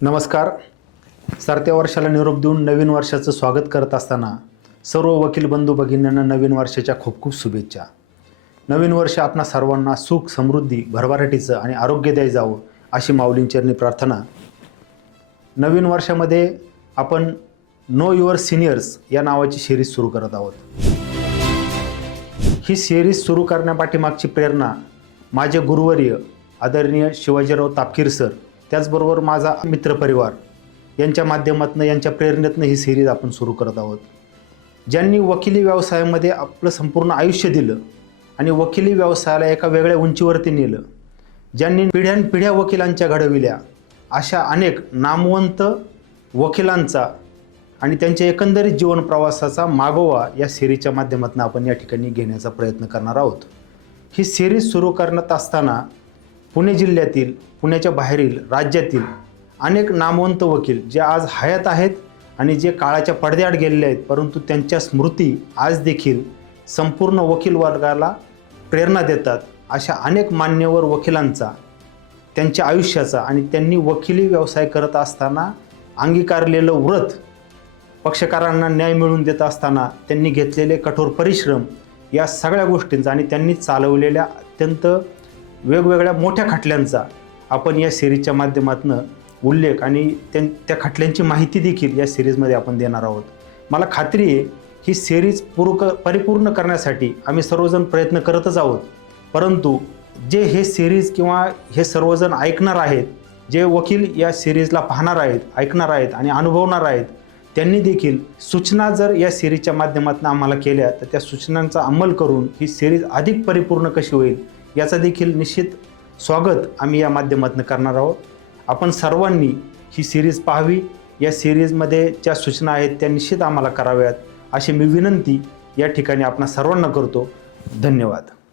नमस्कार. सरत्या वर्षाला निरोप देऊन नवीन वर्षाचं स्वागत करत असताना सर्व वकील बंधू भगिनींना नवीन वर्षाच्या खूप खूप शुभेच्छा. नवीन वर्ष आपणा सर्वांना सुख, समृद्धी, भरभराटीचं आणि आरोग्यदायी जावं अशी माऊलींचरणी प्रार्थना. नवीन वर्षामध्ये आपण नो युअर सिनियर्स या नावाची सिरीज सुरू करत आहोत. ही सिरीज सुरू करण्यापाठीमागची प्रेरणा माझे गुरुवर्य आदरणीय शिवाजीराव तापकीर सर, त्याचबरोबर माझा मित्रपरिवार यांच्या माध्यमातून, यांच्या प्रेरणेतून ही सिरीज आपण सुरू करत आहोत. ज्यांनी वकिली व्यवसायामध्ये आपलं संपूर्ण आयुष्य दिलं आणि वकिली व्यवसायाला एका वेगळ्या उंचीवरती नेलं, ज्यांनी पिढ्यानपिढ्या वकिलांच्या घडविल्या, अशा अनेक नामवंत वकिलांचा आणि त्यांच्या एकंदरीत जीवन प्रवासाचा मागोवा या सिरीजच्या माध्यमातून आपण या ठिकाणी घेण्याचा प्रयत्न करणार आहोत. ही सिरीज सुरू करत असताना पुणे जिल्ह्यातील, पुण्याच्या बाहेरील, राज्यातील अनेक नामवंत वकील जे आज हयात आहेत आणि जे काळाच्या पडद्याआड गेलेले आहेत, परंतु त्यांच्या स्मृती आज देखील संपूर्ण वकील वर्गाला प्रेरणा देतात, अशा अनेक मान्यवर वकिलांचा, त्यांच्या आयुष्याचा आणि त्यांनी वकिली व्यवसाय करत असताना अंगीकारलेलं व्रत, पक्षकारांना न्याय मिळवून देत असताना त्यांनी घेतलेले कठोर परिश्रम, या सगळ्या गोष्टींचा आणि त्यांनी चालवलेल्या अत्यंत वेगवेगळ्या मोठ्या खटल्यांचा आपण या सिरीजच्या माध्यमातून उल्लेख आणि त्या खटल्यांची माहिती देखील या सिरीजमध्ये आपण देणार आहोत. मला खात्री आहे ही सिरीज परिपूर्ण करण्यासाठी आम्ही सर्वजण प्रयत्न करतच आहोत, परंतु जे हे सिरीज किंवा हे सर्वजण ऐकणार आहेत, जे वकील या सिरीजला पाहणार आहेत, ऐकणार आहेत आणि अनुभवणार आहेत, त्यांनी देखील सूचना जर या सिरीजच्या माध्यमातून आम्हाला केल्या तर त्या सूचनांचा अंमल करून ही सिरीज अधिक परिपूर्ण कशी होईल याचा देखील निश्चित स्वागत आम्ही या माध्यमातून करणार आहोत. आपण सर्वांनी ही सिरीज पाहावी, या सिरीजमध्ये ज्या सूचना आहेत त्या निश्चित आम्हाला कराव्यात अशी मी विनंती या ठिकाणी आपणा सर्वांना करतो. धन्यवाद.